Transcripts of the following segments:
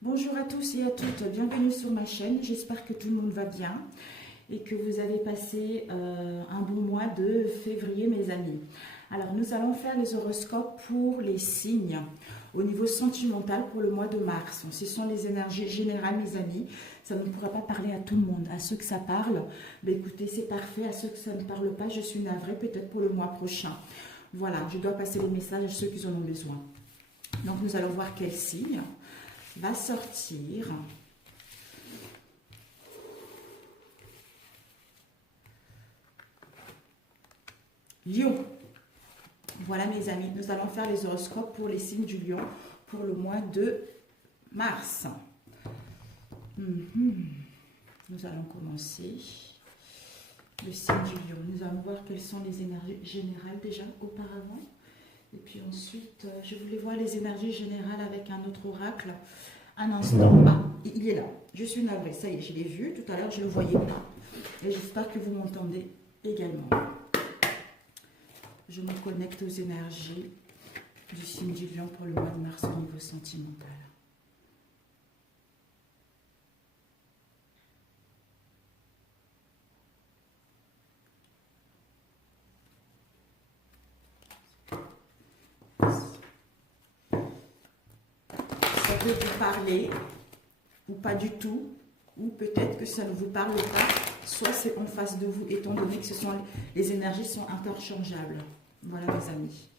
Bonjour à tous et à toutes, bienvenue sur ma chaîne. J'espère que tout le monde va bien et que vous avez passé un bon mois de février, mes amis. Alors, nous allons faire les horoscopes pour les signes au niveau sentimental pour le mois de mars. Ce sont les énergies générales, mes amis. Ça ne pourra pas parler à tout le monde. À ceux que ça parle, ben écoutez, c'est parfait. À ceux que ça ne parle pas, je suis navrée, peut-être pour le mois prochain. Voilà, je dois passer les messages à ceux qui en ont besoin. Donc, nous allons voir quel signe va sortir. Lion. Voilà mes amis, nous allons faire les horoscopes pour les signes du lion pour le mois de mars. Nous allons commencer. Le signe du lion. Nous allons voir quelles sont les énergies générales déjà auparavant. Et puis ensuite, je voulais voir les énergies générales avec un autre oracle. Un instant. Ah, il est là. Je suis navrée. Ça y est, je l'ai vu. Tout à l'heure, je ne le voyais pas. Et j'espère que vous m'entendez également. Je me connecte aux énergies du signe du lion pour le mois de mars au niveau sentimental. Ça peut vous parler ou pas du tout, ou peut-être que ça ne vous parle pas, soit c'est en face de vous, étant donné que les énergies sont interchangeables. Voilà mes amis.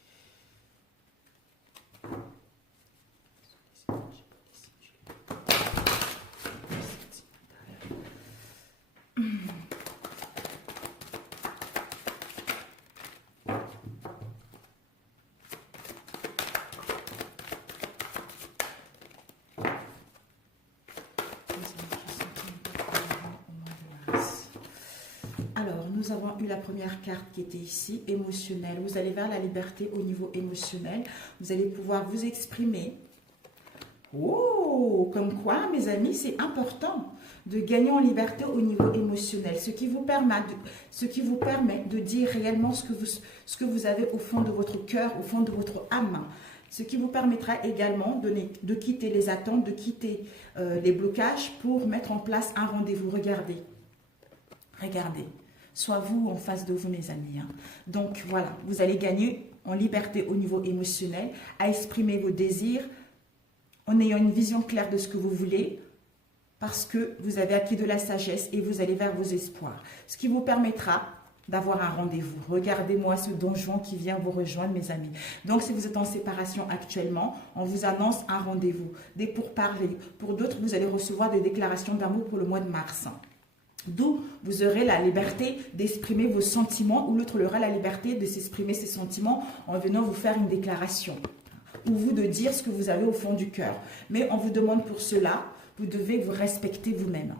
Nous avons eu la première carte qui était ici, émotionnelle. Vous allez vers la liberté au niveau émotionnel. Vous allez pouvoir vous exprimer. Oh, comme quoi, mes amis, c'est important de gagner en liberté au niveau émotionnel. Ce qui vous permet de dire réellement ce que vous avez au fond de votre cœur, au fond de votre âme. Ce qui vous permettra également de quitter les attentes, de quitter les blocages pour mettre en place un rendez-vous. Regardez. Regardez. Soit vous en face de vous, mes amis. Donc, voilà, vous allez gagner en liberté au niveau émotionnel, à exprimer vos désirs en ayant une vision claire de ce que vous voulez, parce que vous avez acquis de la sagesse et vous allez vers vos espoirs. Ce qui vous permettra d'avoir un rendez-vous. Regardez-moi ce donjon qui vient vous rejoindre, mes amis. Donc, si vous êtes en séparation actuellement, on vous annonce un rendez-vous, des pourparlers. Pour d'autres, vous allez recevoir des déclarations d'amour pour le mois de mars. D'où vous aurez la liberté d'exprimer vos sentiments ou l'autre aura la liberté de s'exprimer ses sentiments en venant vous faire une déclaration ou vous de dire ce que vous avez au fond du cœur. Mais on vous demande pour cela, vous devez vous respecter vous-même.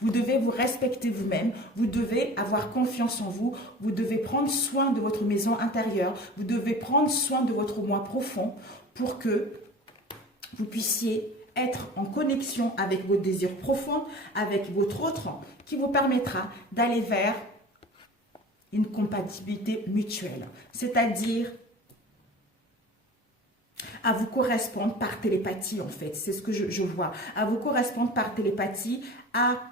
Vous devez vous respecter vous-même, vous devez avoir confiance en vous, vous devez prendre soin de votre maison intérieure, vous devez prendre soin de votre moi profond pour que vous puissiez être en connexion avec vos désirs profonds, avec votre autre, qui vous permettra d'aller vers une compatibilité mutuelle. C'est-à-dire à vous correspondre par télépathie, en fait. C'est ce que je vois. À vous correspondre par télépathie, à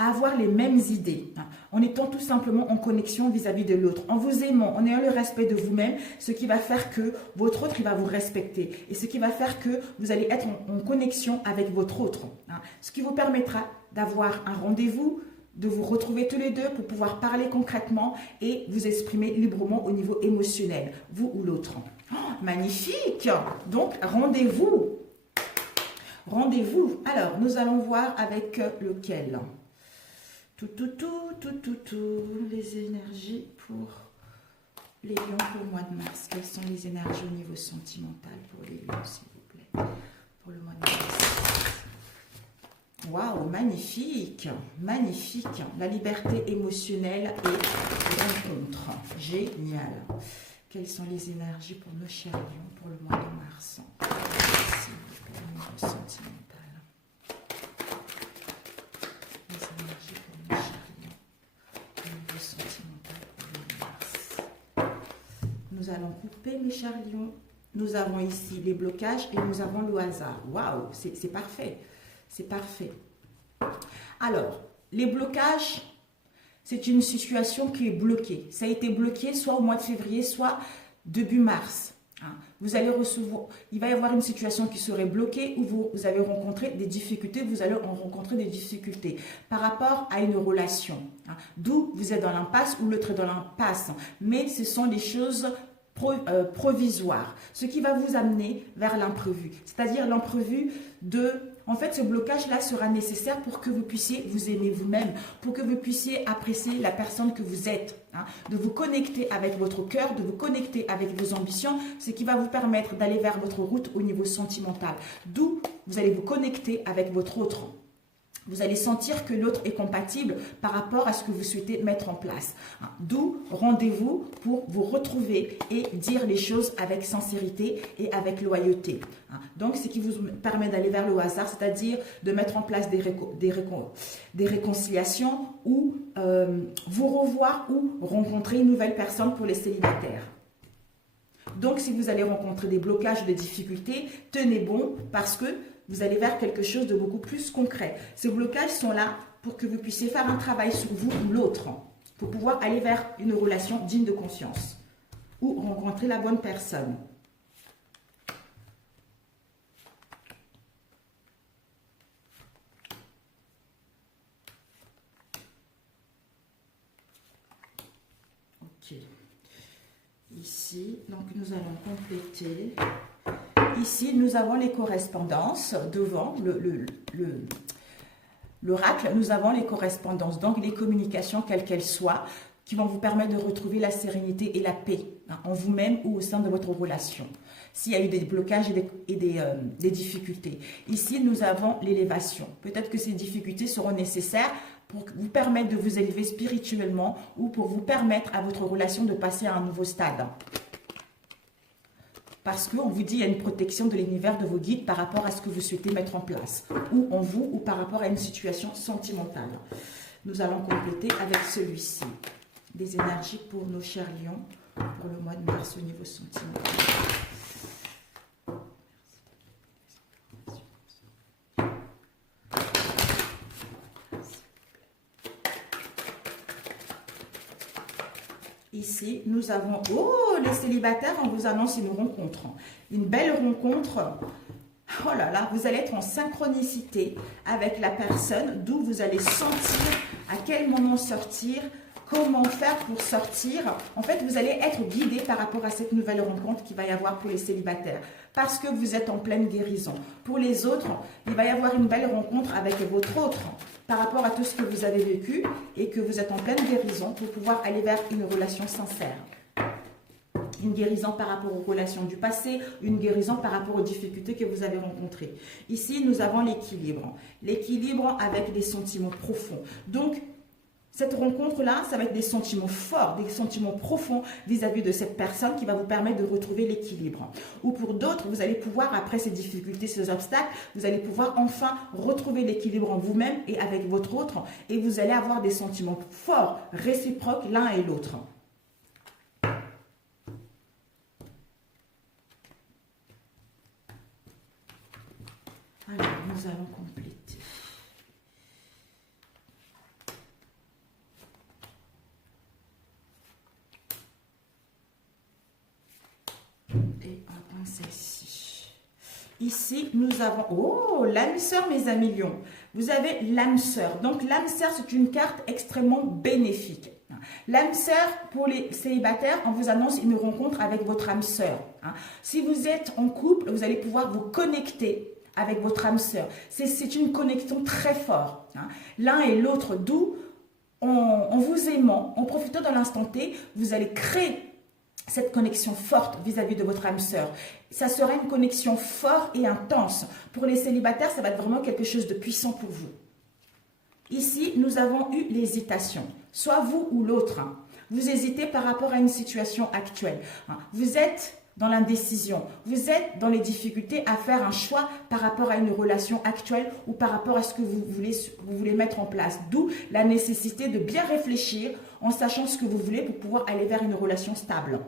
avoir les mêmes idées, en étant tout simplement en connexion vis-à-vis de l'autre, en vous aimant, en ayant le respect de vous-même, ce qui va faire que votre autre, il va vous respecter, et ce qui va faire que vous allez être en connexion avec votre autre, ce qui vous permettra d'avoir un rendez-vous, de vous retrouver tous les deux pour pouvoir parler concrètement et vous exprimer librement au niveau émotionnel, vous ou l'autre. Oh, magnifique! Donc, rendez-vous. Rendez-vous. Alors, nous allons voir avec lequel? Les énergies pour les lions pour le mois de mars. Quelles sont les énergies au niveau sentimental pour les lions, s'il vous plaît, pour le mois de mars? Waouh, magnifique, magnifique. La liberté émotionnelle et rencontre. Génial. Quelles sont les énergies pour nos chers lions pour le mois de mars, s'il vous plaît, au niveau sentimental? Nous allons couper, mes chers lions, nous avons ici les blocages et nous avons le hasard. Waouh, c'est parfait. C'est parfait. Alors, les blocages, c'est une situation qui est bloquée. Ça a été bloqué soit au mois de février, soit début mars. Vous allez recevoir, il va y avoir une situation qui serait bloquée où vous avez rencontré des difficultés, vous allez en rencontrer des difficultés par rapport à une relation. D'où vous êtes dans l'impasse ou l'autre est dans l'impasse. Mais ce sont des choses provisoires, ce qui va vous amener vers l'imprévu. C'est-à-dire l'imprévu de... En fait, ce blocage-là sera nécessaire pour que vous puissiez vous aimer vous-même, pour que vous puissiez apprécier la personne que vous êtes, de vous connecter avec votre cœur, de vous connecter avec vos ambitions, ce qui va vous permettre d'aller vers votre route au niveau sentimental. D'où vous allez vous connecter avec votre autre. Vous allez sentir que l'autre est compatible par rapport à ce que vous souhaitez mettre en place. D'où rendez-vous pour vous retrouver et dire les choses avec sincérité et avec loyauté. Donc, ce qui vous permet d'aller vers le hasard, c'est-à-dire de mettre en place des réconciliations ou vous revoir ou rencontrer une nouvelle personne pour les célibataires. Donc, si vous allez rencontrer des blocages ou des difficultés, tenez bon parce que vous allez vers quelque chose de beaucoup plus concret. Ces blocages sont là pour que vous puissiez faire un travail sur vous ou l'autre, pour pouvoir aller vers une relation digne de confiance ou rencontrer la bonne personne. Ok. Ici, donc nous allons compléter. Ici, nous avons les correspondances devant l'oracle. Nous avons les correspondances, donc les communications, quelles qu'elles soient, qui vont vous permettre de retrouver la sérénité et la paix en vous-même ou au sein de votre relation. S'il y a eu des blocages et des difficultés. Ici, nous avons l'élévation. Peut-être que ces difficultés seront nécessaires pour vous permettre de vous élever spirituellement ou pour vous permettre à votre relation de passer à un nouveau stade. Parce qu'on vous dit qu'il y a une protection de l'univers de vos guides par rapport à ce que vous souhaitez mettre en place, ou en vous, ou par rapport à une situation sentimentale. Nous allons compléter avec celui-ci. Des énergies pour nos chers lions, pour le mois de mars au niveau sentimental. Ici, nous avons, oh, les célibataires, on vous annonce une rencontre. Une belle rencontre. Oh là là, vous allez être en synchronicité avec la personne, d'où vous allez sentir à quel moment sortir, comment faire pour sortir. En fait, vous allez être guidé par rapport à cette nouvelle rencontre qu'il va y avoir pour les célibataires. Parce que vous êtes en pleine guérison. Pour les autres, il va y avoir une belle rencontre avec votre autre par rapport à tout ce que vous avez vécu et que vous êtes en pleine guérison pour pouvoir aller vers une relation sincère. Une guérison par rapport aux relations du passé, une guérison par rapport aux difficultés que vous avez rencontrées. Ici, nous avons l'équilibre. L'équilibre avec des sentiments profonds. Donc, cette rencontre-là, ça va être des sentiments forts, des sentiments profonds vis-à-vis de cette personne qui va vous permettre de retrouver l'équilibre. Ou pour d'autres, vous allez pouvoir, après ces difficultés, ces obstacles, vous allez pouvoir enfin retrouver l'équilibre en vous-même et avec votre autre. Et vous allez avoir des sentiments forts, réciproques l'un et l'autre. Alors, nous allons compléter. Et on prend celle-ci. Ici, nous avons... Oh, l'âme sœur, mes amis lions. Vous avez l'âme sœur. Donc, l'âme sœur, c'est une carte extrêmement bénéfique. L'âme sœur, pour les célibataires, on vous annonce une rencontre avec votre âme sœur. Si vous êtes en couple, vous allez pouvoir vous connecter avec votre âme sœur. C'est une connexion très forte. L'un et l'autre, d'où, en vous aimant, en profitant de l'instant T, vous allez créer cette connexion forte vis-à-vis de votre âme sœur. Ça sera une connexion forte et intense. Pour les célibataires, ça va être vraiment quelque chose de puissant pour vous. Ici, nous avons eu l'hésitation. Soit vous ou l'autre. Vous hésitez par rapport à une situation actuelle. Vous êtes dans l'indécision. Vous êtes dans les difficultés à faire un choix par rapport à une relation actuelle ou par rapport à ce que vous voulez mettre en place. D'où la nécessité de bien réfléchir en sachant ce que vous voulez pour pouvoir aller vers une relation stable.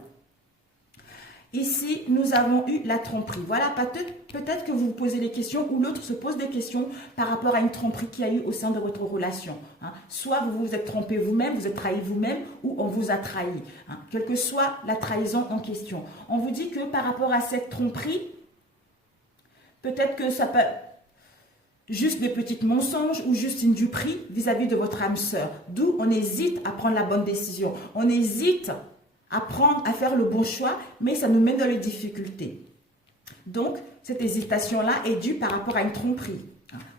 Ici, nous avons eu la tromperie. Voilà, peut-être que vous vous posez des questions ou l'autre se pose des questions par rapport à une tromperie qu'il y a eu au sein de votre relation. Soit vous vous êtes trompé vous-même, vous êtes trahi vous-même ou on vous a trahi. Quelle que soit la trahison en question. On vous dit que par rapport à cette tromperie, peut-être que ça peut... Juste des petits mensonges ou juste une duperie vis-à-vis de votre âme sœur. D'où on hésite à prendre la bonne décision. On hésite à faire le bon choix, mais ça nous met dans les difficultés. Donc, cette hésitation-là est due par rapport à une tromperie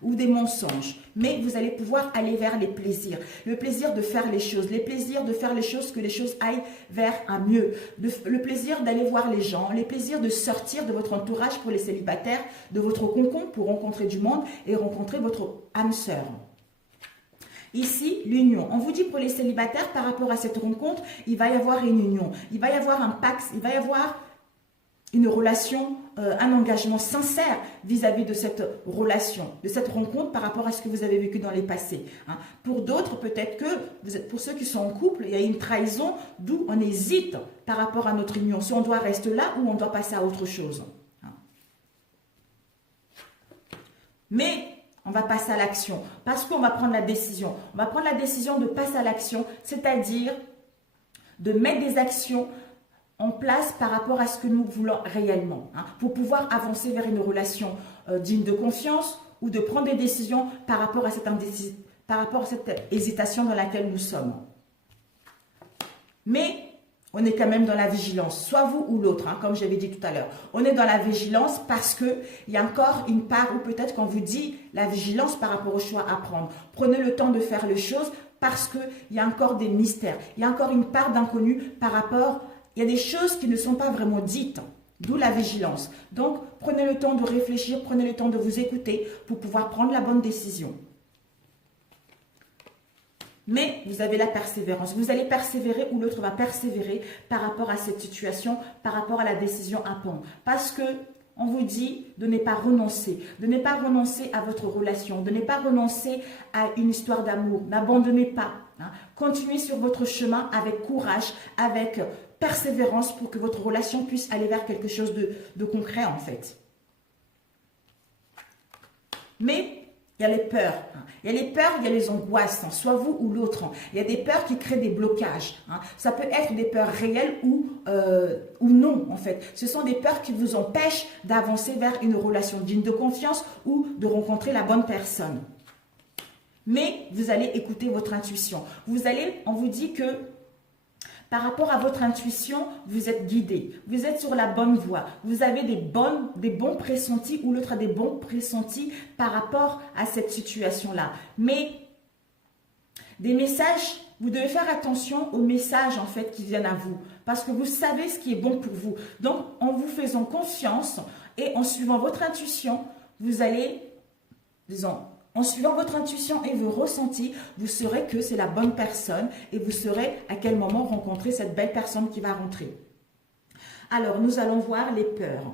ou des mensonges. Mais vous allez pouvoir aller vers les plaisirs. Le plaisir de faire les choses. Les plaisirs de faire les choses, que les choses aillent vers un mieux. Le plaisir d'aller voir les gens. Les plaisirs de sortir de votre entourage pour les célibataires, de votre cocon pour rencontrer du monde et rencontrer votre âme sœur. Ici, l'union. On vous dit pour les célibataires, par rapport à cette rencontre, il va y avoir une union. Il va y avoir un pacte, il va y avoir une relation, un engagement sincère vis-à-vis de cette relation, de cette rencontre par rapport à ce que vous avez vécu dans les passés. Pour d'autres, peut-être que, pour ceux qui sont en couple, il y a une trahison, d'où on hésite par rapport à notre union. Si on doit rester là ou on doit passer à autre chose. Mais on va passer à l'action parce qu'on va prendre la décision. On va prendre la décision de passer à l'action, c'est-à-dire de mettre des actions en place par rapport à ce que nous voulons réellement, pour pouvoir avancer vers une relation digne de confiance ou de prendre des décisions par rapport à cette hésitation dans laquelle nous sommes. Mais on est quand même dans la vigilance, soit vous ou l'autre, comme j'avais dit tout à l'heure. On est dans la vigilance parce qu'il y a encore une part où peut-être qu'on vous dit la vigilance par rapport au choix à prendre. Prenez le temps de faire les choses parce qu'il y a encore des mystères. Il y a encore une part d'inconnu par rapport... Il y a des choses qui ne sont pas vraiment dites, d'où la vigilance. Donc, prenez le temps de réfléchir, prenez le temps de vous écouter pour pouvoir prendre la bonne décision. Mais vous avez la persévérance. Vous allez persévérer ou l'autre va persévérer par rapport à cette situation, par rapport à la décision à prendre. Parce que on vous dit de ne pas renoncer à votre relation, de ne pas renoncer à une histoire d'amour. N'abandonnez pas. Continuez sur votre chemin avec courage, avec persévérance pour que votre relation puisse aller vers quelque chose de concret en fait. Mais il y a les peurs. Il y a les peurs, il y a les angoisses, soit vous ou l'autre. Il y a des peurs qui créent des blocages. Ça peut être des peurs réelles ou non, en fait. Ce sont des peurs qui vous empêchent d'avancer vers une relation digne de confiance ou de rencontrer la bonne personne. Mais vous allez écouter votre intuition. On vous dit que par rapport à votre intuition, vous êtes guidé. Vous êtes sur la bonne voie. Vous avez des bons pressentis ou l'autre a des bons pressentis par rapport à cette situation-là. Mais des messages, vous devez faire attention aux messages en fait qui viennent à vous. Parce que vous savez ce qui est bon pour vous. Donc, en vous faisant confiance et en suivant votre intuition, vous allez, en suivant votre intuition et vos ressentis, vous saurez que c'est la bonne personne et vous saurez à quel moment rencontrer cette belle personne qui va rentrer. Alors, nous allons voir les peurs.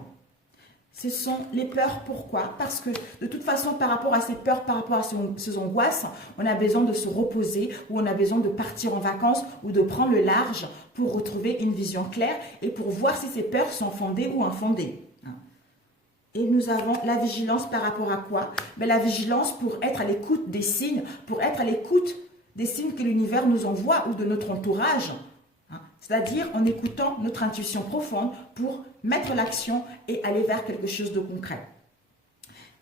Ce sont les peurs, pourquoi? Parce que de toute façon, par rapport à ces peurs, par rapport à ces angoisses, on a besoin de se reposer ou on a besoin de partir en vacances ou de prendre le large pour retrouver une vision claire et pour voir si ces peurs sont fondées ou infondées. Et nous avons la vigilance par rapport à quoi? La vigilance pour être à l'écoute des signes, pour être à l'écoute des signes que l'univers nous envoie ou de notre entourage. C'est-à-dire en écoutant notre intuition profonde pour mettre l'action et aller vers quelque chose de concret.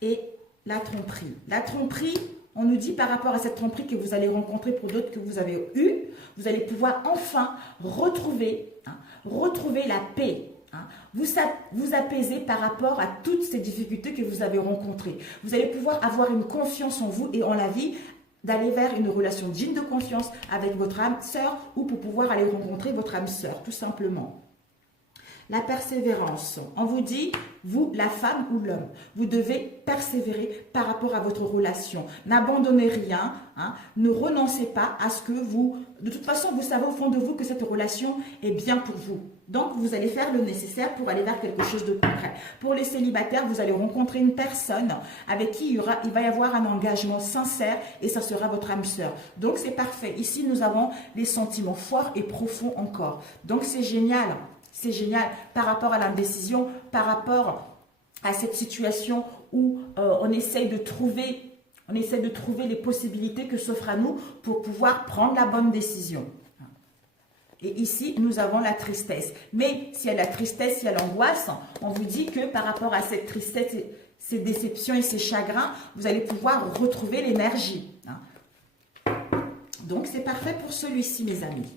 Et la tromperie. La tromperie, on nous dit par rapport à cette tromperie que vous allez rencontrer pour d'autres que vous avez eues, vous allez pouvoir enfin retrouver la paix. Vous apaiser par rapport à toutes ces difficultés que vous avez rencontrées. Vous allez pouvoir avoir une confiance en vous et en la vie, d'aller vers une relation digne de confiance avec votre âme sœur ou pour pouvoir aller rencontrer votre âme sœur, tout simplement. La persévérance. On vous dit, vous, la femme ou l'homme, vous devez persévérer par rapport à votre relation. N'abandonnez rien, ne renoncez pas à ce que vous... De toute façon, vous savez au fond de vous que cette relation est bien pour vous. Donc, vous allez faire le nécessaire pour aller vers quelque chose de concret. Pour les célibataires, vous allez rencontrer une personne avec qui il va y avoir un engagement sincère et ça sera votre âme sœur. Donc, c'est parfait. Ici, nous avons des sentiments forts et profonds encore. Donc, c'est génial. C'est génial par rapport à l'indécision, par rapport à cette situation où on essaye de trouver les possibilités que s'offrent à nous pour pouvoir prendre la bonne décision. Et ici, nous avons la tristesse. Mais s'il y a la tristesse, s'il y a l'angoisse, on vous dit que par rapport à cette tristesse, ces déceptions et ces chagrins, vous allez pouvoir retrouver l'énergie. Donc, c'est parfait pour celui-ci, mes amis.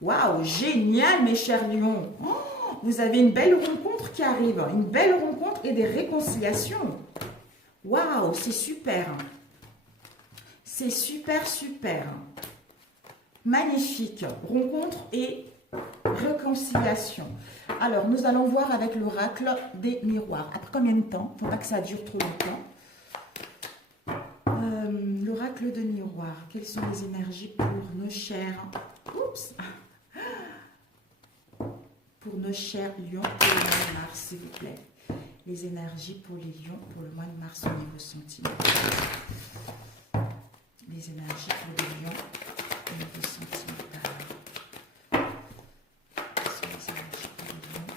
Waouh, génial, mes chers lions. Oh, vous avez une belle rencontre qui arrive. Une belle rencontre et des réconciliations. Waouh, c'est super. C'est super, super. Magnifique. Rencontre et réconciliation. Alors, nous allons voir avec l'oracle des miroirs. Après combien de temps? Il ne faut pas que ça dure trop longtemps. L'oracle de miroir. Quelles sont les énergies pour nos chers... Oups! Pour nos chers lions pour le mois de mars, s'il vous plaît. Les énergies pour les lions pour le mois de mars au niveau sentimental. Les énergies pour les lions au niveau sentimental. Les énergies pour les lions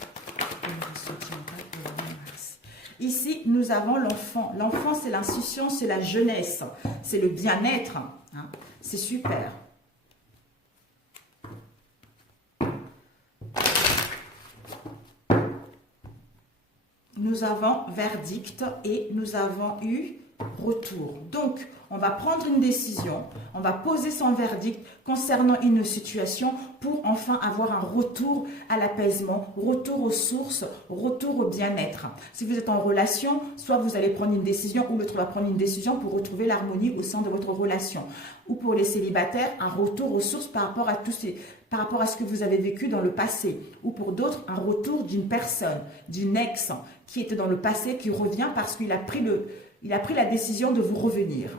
au niveau sentimental pour le mois de mars. Ici, nous avons l'enfant. L'enfant, c'est l'insouciance, c'est la jeunesse, c'est le bien-être. Hein. C'est super. Nous avons verdict et nous avons eu retour. Donc, on va prendre une décision, on va poser son verdict concernant une situation pour enfin avoir un retour à l'apaisement, retour aux sources, retour au bien-être. Si vous êtes en relation, soit vous allez prendre une décision ou l'autre va prendre une décision pour retrouver l'harmonie au sein de votre relation. Ou pour les célibataires, un retour aux sources par rapport à par rapport à ce que vous avez vécu dans le passé. Ou pour d'autres, un retour d'une personne, d'une ex qui était dans le passé, qui revient parce qu'il a pris la décision de vous revenir.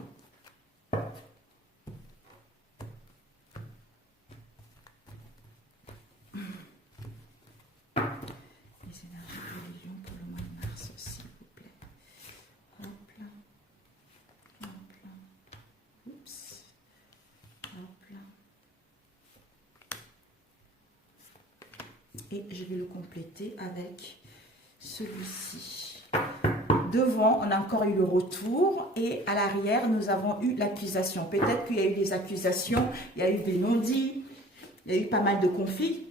Les énergies pour les lions pour le mois de mars, s'il vous plaît. Hop là. Hop là. Oups. Hop là. Et je vais le compléter avec celui-ci. Devant, on a encore eu le retour et à l'arrière, nous avons eu l'accusation. Peut-être qu'il y a eu des accusations, il y a eu des non-dits, il y a eu pas mal de conflits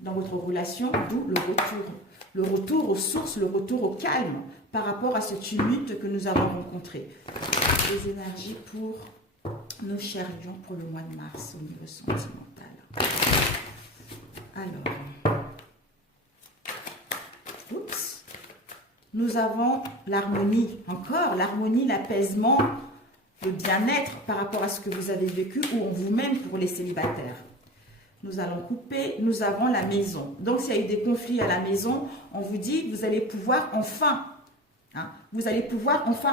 dans votre relation, d'où le retour. Le retour aux sources, le retour au calme par rapport à ce tumulte que nous avons rencontré. Les énergies pour nos chers lions pour le mois de mars au niveau sentimental. Alors... Nous avons l'harmonie, encore l'harmonie, l'apaisement, le bien-être par rapport à ce que vous avez vécu ou en vous-même pour les célibataires. Nous allons couper, nous avons la maison. Donc, s'il y a eu des conflits à la maison, on vous dit, vous allez pouvoir enfin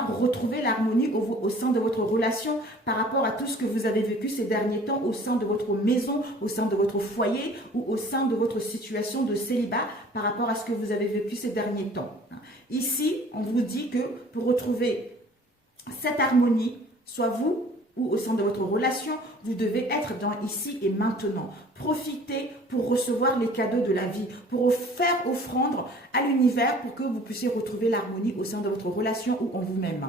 retrouver l'harmonie au sein de votre relation par rapport à tout ce que vous avez vécu ces derniers temps au sein de votre maison, au sein de votre foyer ou au sein de votre situation de célibat par rapport à ce que vous avez vécu ces derniers temps. Ici, on vous dit que pour retrouver cette harmonie, soit vous ou au sein de votre relation, vous devez être dans ici et maintenant. Profitez pour recevoir les cadeaux de la vie, pour faire offrande à l'univers pour que vous puissiez retrouver l'harmonie au sein de votre relation ou en vous-même.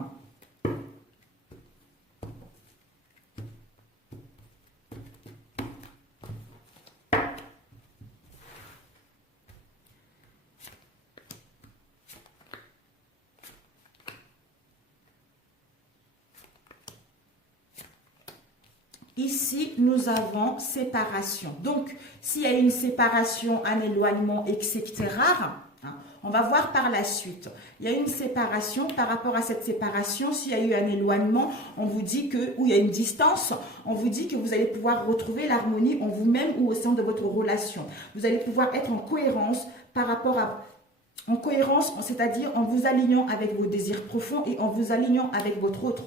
Ici, nous avons séparation. Donc, s'il y a une séparation, un éloignement, etc., on va voir par la suite. Il y a une séparation. Par rapport à cette séparation, s'il y a eu un éloignement, on vous dit que, ou il y a une distance, on vous dit que vous allez pouvoir retrouver l'harmonie en vous-même ou au sein de votre relation. Vous allez pouvoir être en cohérence par rapport à... En cohérence, c'est-à-dire en vous alignant avec vos désirs profonds et en vous alignant avec votre autre.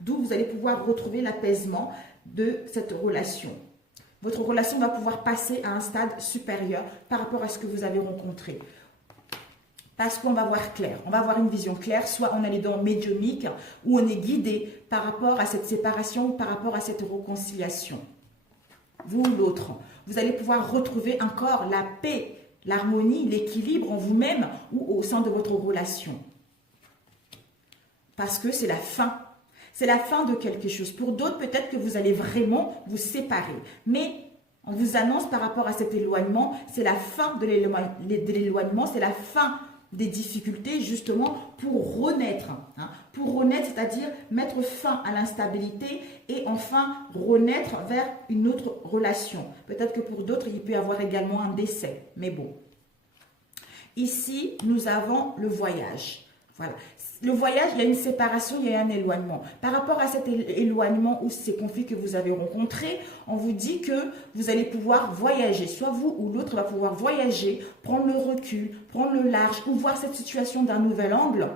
D'où vous allez pouvoir retrouver l'apaisement de cette relation. Votre relation va pouvoir passer à un stade supérieur par rapport à ce que vous avez rencontré. Parce qu'on va voir clair, on va avoir une vision claire, soit on est dans médiumique ou on est guidé par rapport à cette séparation ou par rapport à cette réconciliation. Vous ou l'autre, vous allez pouvoir retrouver encore la paix, l'harmonie, l'équilibre en vous-même ou au sein de votre relation. Parce que c'est la fin. C'est la fin de quelque chose. Pour d'autres, peut-être que vous allez vraiment vous séparer. Mais on vous annonce par rapport à cet éloignement, c'est la fin de l'éloignement, c'est la fin des difficultés justement pour renaître. Pour renaître, c'est-à-dire mettre fin à l'instabilité et enfin renaître vers une autre relation. Peut-être que pour d'autres, il peut y avoir également un décès. Mais bon. Ici, nous avons le voyage. Voilà. Le voyage, il y a une séparation, il y a un éloignement. Par rapport à cet éloignement ou ces conflits que vous avez rencontrés, on vous dit que vous allez pouvoir voyager. Soit vous ou l'autre va pouvoir voyager, prendre le recul, prendre le large ou voir cette situation d'un nouvel angle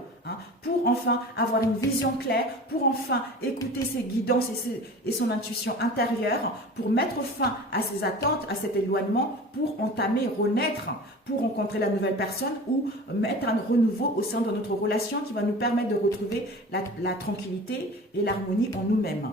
pour enfin avoir une vision claire, pour enfin écouter ses guidances et son intuition intérieure, pour mettre fin à ses attentes, à cet éloignement, pour entamer, renaître, pour rencontrer la nouvelle personne ou mettre un renouveau au sein de notre relation qui va nous permettre de retrouver la tranquillité et l'harmonie en nous-mêmes.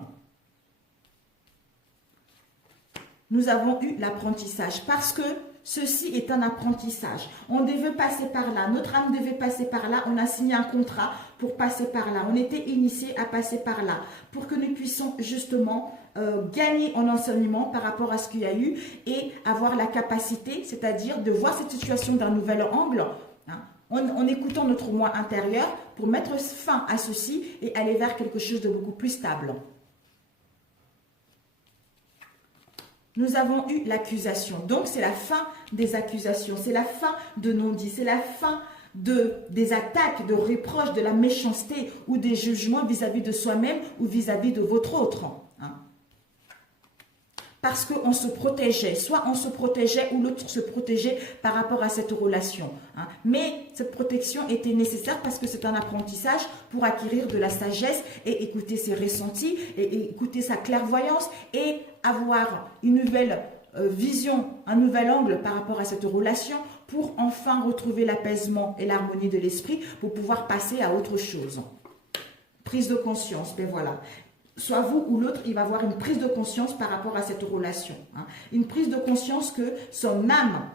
Nous avons eu l'apprentissage parce que ceci est un apprentissage. On devait passer par là, notre âme devait passer par là, on a signé un contrat pour passer par là. On était initié à passer par là pour que nous puissions justement gagner en enseignement par rapport à ce qu'il y a eu et avoir la capacité, c'est-à-dire de voir cette situation d'un nouvel angle, en écoutant notre moi intérieur pour mettre fin à ceci et aller vers quelque chose de beaucoup plus stable. Nous avons eu l'accusation. Donc, c'est la fin des accusations. C'est la fin de non-dits. C'est la fin des attaques, de reproches, de la méchanceté ou des jugements vis-à-vis de soi-même ou vis-à-vis de votre autre. Parce qu'on se protégeait. Soit on se protégeait ou l'autre se protégeait par rapport à cette relation. Mais cette protection était nécessaire parce que c'est un apprentissage pour acquérir de la sagesse et écouter ses ressentis et écouter sa clairvoyance et avoir une nouvelle vision, un nouvel angle par rapport à cette relation pour enfin retrouver l'apaisement et l'harmonie de l'esprit pour pouvoir passer à autre chose. Prise de conscience, ben voilà. Soit vous ou l'autre, il va avoir une prise de conscience par rapport à cette relation. Une prise de conscience que son âme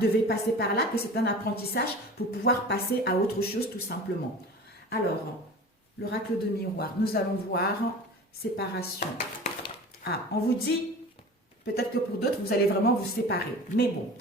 devait passer par là, que c'est un apprentissage pour pouvoir passer à autre chose tout simplement. Alors, l'oracle de miroir, nous allons voir séparation. On vous dit, peut-être que pour d'autres, vous allez vraiment vous séparer. Mais bon,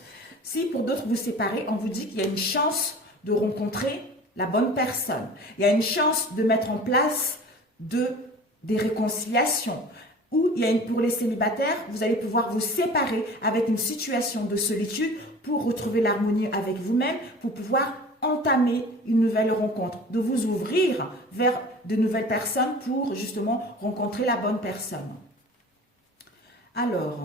si pour d'autres vous séparez, on vous dit qu'il y a une chance de rencontrer la bonne personne. Il y a une chance de mettre en place des réconciliations. Ou pour les célibataires, vous allez pouvoir vous séparer avec une situation de solitude pour retrouver l'harmonie avec vous-même, pour pouvoir entamer une nouvelle rencontre, de vous ouvrir vers de nouvelles personnes pour justement rencontrer la bonne personne. Alors,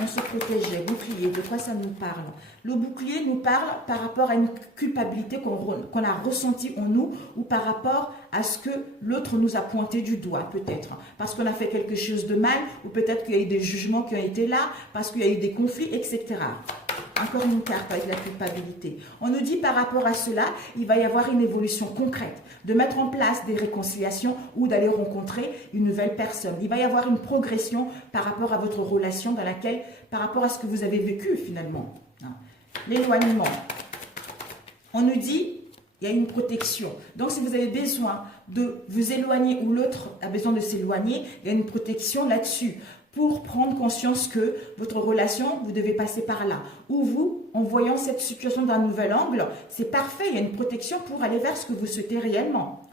on se protégeait, bouclier, de quoi ça nous parle? Le bouclier nous parle par rapport à une culpabilité qu'on a ressentie en nous ou par rapport à ce que l'autre nous a pointé du doigt, peut-être. Parce qu'on a fait quelque chose de mal ou peut-être qu'il y a eu des jugements qui ont été là, parce qu'il y a eu des conflits, etc. Encore une carte avec la culpabilité. On nous dit par rapport à cela, il va y avoir une évolution concrète, de mettre en place des réconciliations ou d'aller rencontrer une nouvelle personne. Il va y avoir une progression par rapport à votre relation dans laquelle, par rapport à ce que vous avez vécu finalement. L'éloignement. On nous dit, il y a une protection. Donc, si vous avez besoin de vous éloigner ou l'autre a besoin de s'éloigner, il y a une protection là-dessus pour prendre conscience que votre relation, vous devez passer par là. Ou vous, en voyant cette situation d'un nouvel angle, c'est parfait, il y a une protection pour aller vers ce que vous souhaitez réellement.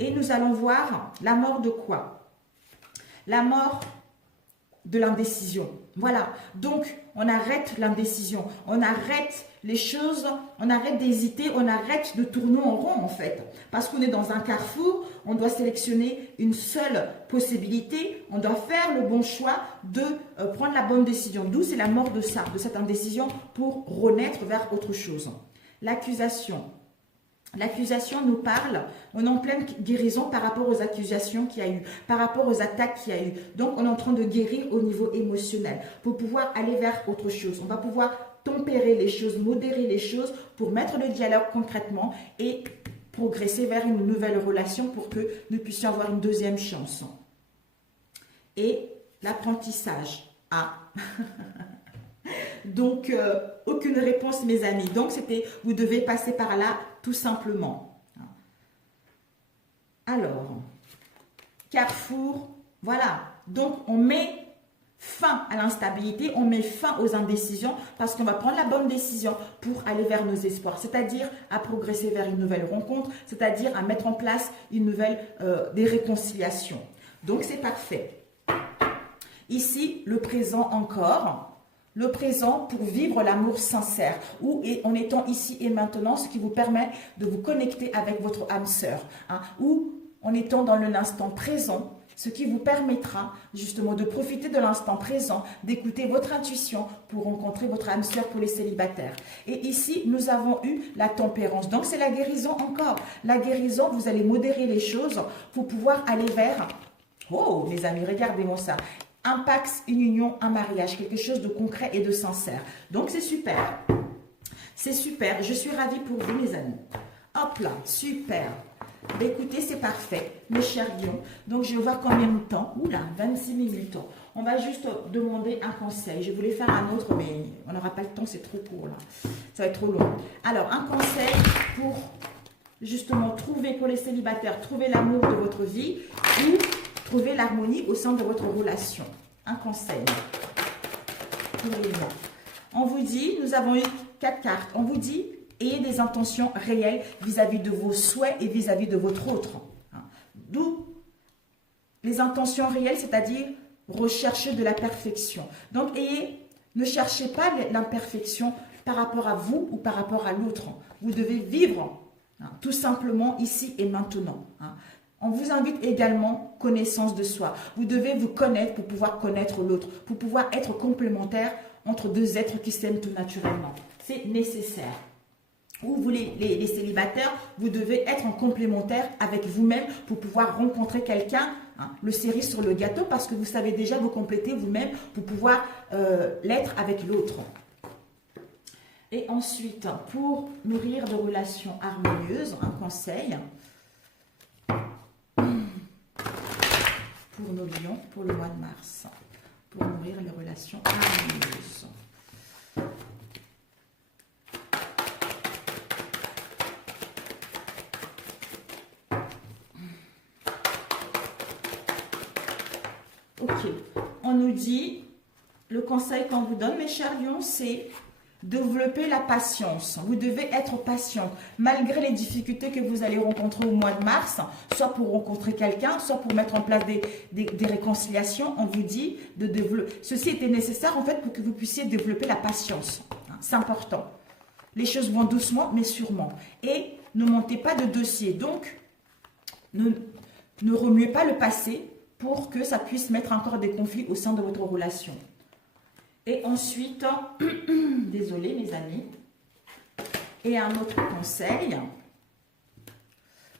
Et nous allons voir la mort de quoi? La mort de l'indécision. Voilà, donc on arrête l'indécision, on arrête les choses, on arrête d'hésiter, on arrête de tourner en rond en fait. Parce qu'on est dans un carrefour, on doit sélectionner une seule possibilité, on doit faire le bon choix de prendre la bonne décision. D'où c'est la mort de ça, de cette indécision pour renaître vers autre chose. L'accusation. L'accusation nous parle, on est en pleine guérison par rapport aux accusations qu'il y a eu, par rapport aux attaques qu'il y a eu. Donc, on est en train de guérir au niveau émotionnel pour pouvoir aller vers autre chose. On va pouvoir tempérer les choses, modérer les choses pour mettre le dialogue concrètement et progresser vers une nouvelle relation pour que nous puissions avoir une deuxième chance. Et l'apprentissage. Donc, aucune réponse, mes amis. Donc, c'était, vous devez passer par là, tout simplement. Alors, Carrefour, voilà. Donc, on met fin à l'instabilité, on met fin aux indécisions parce qu'on va prendre la bonne décision pour aller vers nos espoirs, c'est-à-dire à progresser vers une nouvelle rencontre, c'est-à-dire à mettre en place une nouvelle, des réconciliations. Donc, c'est parfait. Ici, le présent encore. Le présent pour vivre l'amour sincère ou en étant ici et maintenant, ce qui vous permet de vous connecter avec votre âme sœur, hein, ou en étant dans l'instant présent, ce qui vous permettra justement de profiter de l'instant présent, d'écouter votre intuition pour rencontrer votre âme sœur pour les célibataires. Et ici, nous avons eu la tempérance. Donc, c'est la guérison encore. La guérison, vous allez modérer les choses pour pouvoir aller vers... Oh, mes amis, regardez-moi ça. Un pax, une union, un mariage, quelque chose de concret et de sincère. Donc, c'est super. C'est super. Je suis ravie pour vous, mes amis. Hop là, super. Ben, écoutez, c'est parfait, mes chers lions. Donc, je vais voir combien de temps. Oula, 26 minutes. On va juste demander un conseil. Je voulais faire un autre, mais on n'aura pas le temps, c'est trop court, là. Ça va être trop long. Alors, un conseil pour, justement, trouver, pour les célibataires, trouver l'amour de votre vie ou trouver l'harmonie au sein de votre relation. Un conseil pour les gens. On vous dit, nous avons eu 4 cartes. On vous dit, ayez des intentions réelles vis-à-vis de vos souhaits et vis-à-vis de votre autre. D'où les intentions réelles, c'est-à-dire rechercher de la perfection. Donc, ne cherchez pas l'imperfection par rapport à vous ou par rapport à l'autre. Vous devez vivre tout simplement ici et maintenant. On vous invite également connaissance de soi. Vous devez vous connaître pour pouvoir connaître l'autre, pour pouvoir être complémentaire entre deux êtres qui s'aiment tout naturellement. C'est nécessaire. Ou vous, les célibataires, vous devez être en complémentaire avec vous-même pour pouvoir rencontrer quelqu'un, le cerise sur le gâteau, parce que vous savez déjà vous compléter vous-même pour pouvoir l'être avec l'autre. Et ensuite, pour nourrir de relations harmonieuses, un conseil... pour nos lions, pour le mois de mars, pour nourrir les relations harmonieuses. Ok, on nous dit, le conseil qu'on vous donne, mes chers lions, c'est développer la patience. Vous devez être patient, malgré les difficultés que vous allez rencontrer au mois de mars, soit pour rencontrer quelqu'un, soit pour mettre en place des réconciliations. On vous dit de développer. Ceci était nécessaire en fait pour que vous puissiez développer la patience. C'est important. Les choses vont doucement, mais sûrement. Et ne montez pas de dossier. Donc, ne remuez pas le passé pour que ça puisse mettre encore des conflits au sein de votre relation. Et ensuite, désolé mes amis, et un autre conseil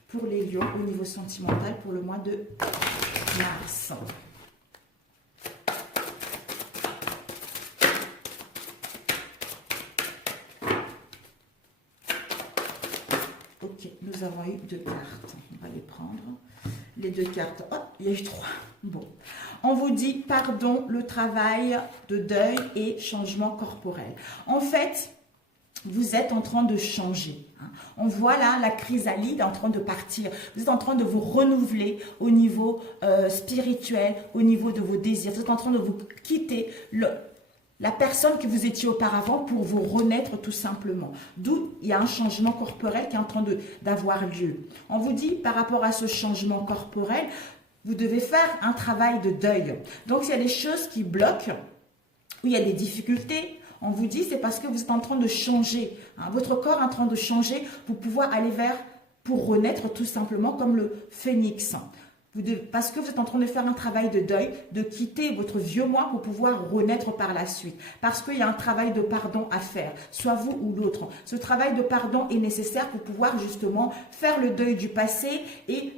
pour les lions au niveau sentimental pour le mois de mars. Ok, nous avons eu 2 cartes. On va les prendre. Les 2 cartes. Oh, il y a eu 3. Bon. On vous dit pardon, le travail de deuil et changement corporel. En fait, vous êtes en train de changer. On voit là la chrysalide en train de partir. Vous êtes en train de vous renouveler au niveau spirituel, au niveau de vos désirs. Vous êtes en train de vous quitter la personne que vous étiez auparavant pour vous renaître tout simplement. D'où il y a un changement corporel qui est en train d'avoir lieu. On vous dit par rapport à ce changement corporel, vous devez faire un travail de deuil. Donc, s'il y a des choses qui bloquent, où il y a des difficultés, on vous dit c'est parce que vous êtes en train de changer. Votre corps est en train de changer pour pouvoir aller pour renaître tout simplement comme le phénix. Parce que vous êtes en train de faire un travail de deuil, de quitter votre vieux moi pour pouvoir renaître par la suite. Parce qu'il y a un travail de pardon à faire, soit vous ou l'autre. Ce travail de pardon est nécessaire pour pouvoir justement faire le deuil du passé et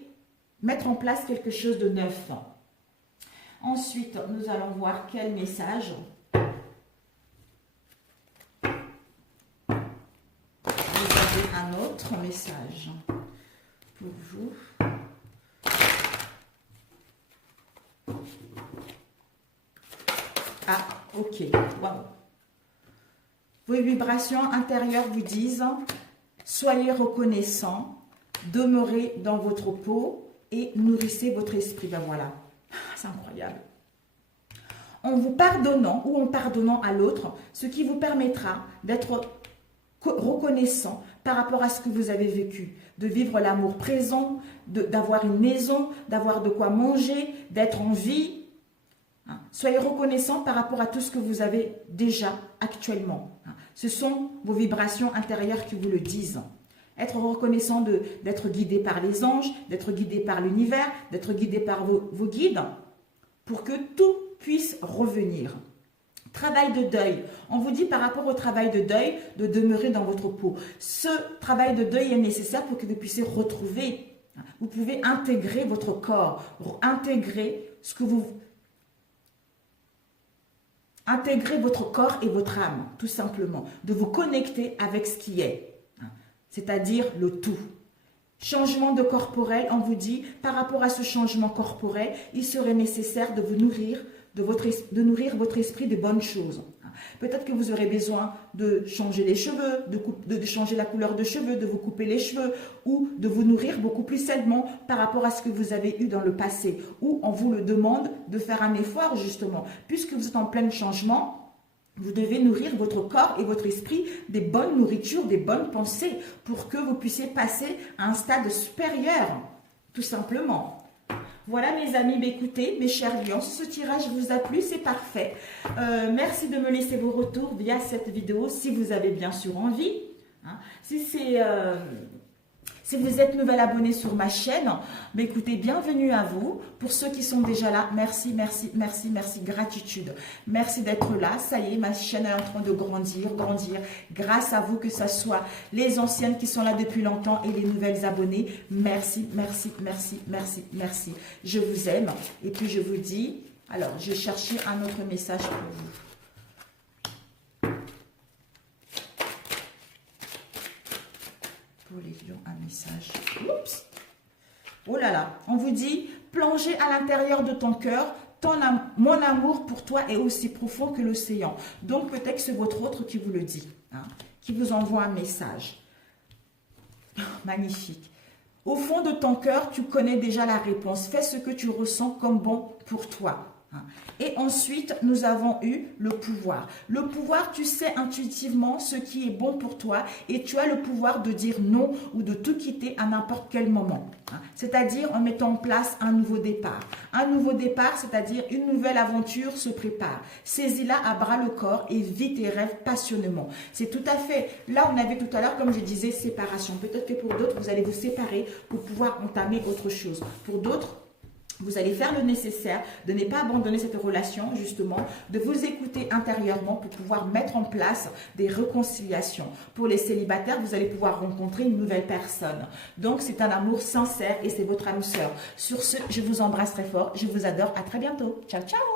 mettre en place quelque chose de neuf. Ensuite, nous allons voir quel message. Vous avez un autre message pour vous. Ah, ok. Waouh. Vos vibrations intérieures vous disent, soyez reconnaissant, demeurez dans votre peau et nourrissez votre esprit. Ben voilà, c'est incroyable. En vous pardonnant ou en pardonnant à l'autre, ce qui vous permettra d'être reconnaissant par rapport à ce que vous avez vécu, de vivre l'amour présent, d'avoir une maison, d'avoir de quoi manger, d'être en vie. Soyez reconnaissant par rapport à tout ce que vous avez déjà actuellement. Ce sont vos vibrations intérieures qui vous le disent. Être reconnaissant d'être guidé par les anges, d'être guidé par l'univers, d'être guidé par vos guides, pour que tout puisse revenir. Travail de deuil. On vous dit par rapport au travail de deuil de demeurer dans votre peau. Ce travail de deuil est nécessaire pour que vous puissiez retrouver. Vous pouvez intégrer votre corps, intégrer intégrer votre corps et votre âme, tout simplement. De vous connecter avec ce qui est, c'est-à-dire le tout. Changement de corporel, on vous dit, par rapport à ce changement corporel, il serait nécessaire de vous nourrir, de nourrir votre esprit de bonnes choses. Peut-être que vous aurez besoin de changer les cheveux, de changer la couleur de cheveux, de vous couper les cheveux ou de vous nourrir beaucoup plus sainement par rapport à ce que vous avez eu dans le passé. Ou on vous le demande de faire un effort justement. Puisque vous êtes en plein changement, vous devez nourrir votre corps et votre esprit des bonnes nourritures, des bonnes pensées pour que vous puissiez passer à un stade supérieur, tout simplement. Voilà mes amis, écoutez, mes chers lions, si ce tirage vous a plu, c'est parfait. Merci de me laisser vos retours via cette vidéo, si vous avez bien sûr envie. Si vous êtes nouvel abonné sur ma chaîne, écoutez, bienvenue à vous. Pour ceux qui sont déjà là, merci, merci, merci, merci, gratitude. Merci d'être là. Ça y est, ma chaîne est en train de grandir. Grâce à vous, que ce soit les anciennes qui sont là depuis longtemps et les nouvelles abonnées. Merci, merci, merci, merci, merci. Je vous aime. Et puis je vous dis, alors, je vais chercher un autre message pour vous. Les lions, un message. Oups. Oh là là, on vous dit, plonger à l'intérieur de ton cœur, mon amour pour toi est aussi profond que l'océan. Donc peut-être que c'est votre autre qui vous le dit, qui vous envoie un message. Magnifique. Au fond de ton cœur, tu connais déjà la réponse. Fais ce que tu ressens comme bon pour toi. Et ensuite, nous avons eu le pouvoir. Le pouvoir, tu sais intuitivement ce qui est bon pour toi et tu as le pouvoir de dire non ou de tout quitter à n'importe quel moment. C'est-à-dire en mettant en place un nouveau départ. Un nouveau départ, c'est-à-dire une nouvelle aventure se prépare. Saisis-la à bras le corps et vis tes rêves passionnément. C'est tout à fait, là on avait tout à l'heure, comme je disais, séparation. Peut-être que pour d'autres, vous allez vous séparer pour pouvoir entamer autre chose. Pour d'autres, vous allez faire le nécessaire de ne pas abandonner cette relation, justement, de vous écouter intérieurement pour pouvoir mettre en place des réconciliations. Pour les célibataires, vous allez pouvoir rencontrer une nouvelle personne. Donc, c'est un amour sincère et c'est votre âme sœur. Sur ce, je vous embrasse très fort. Je vous adore. À très bientôt. Ciao, ciao.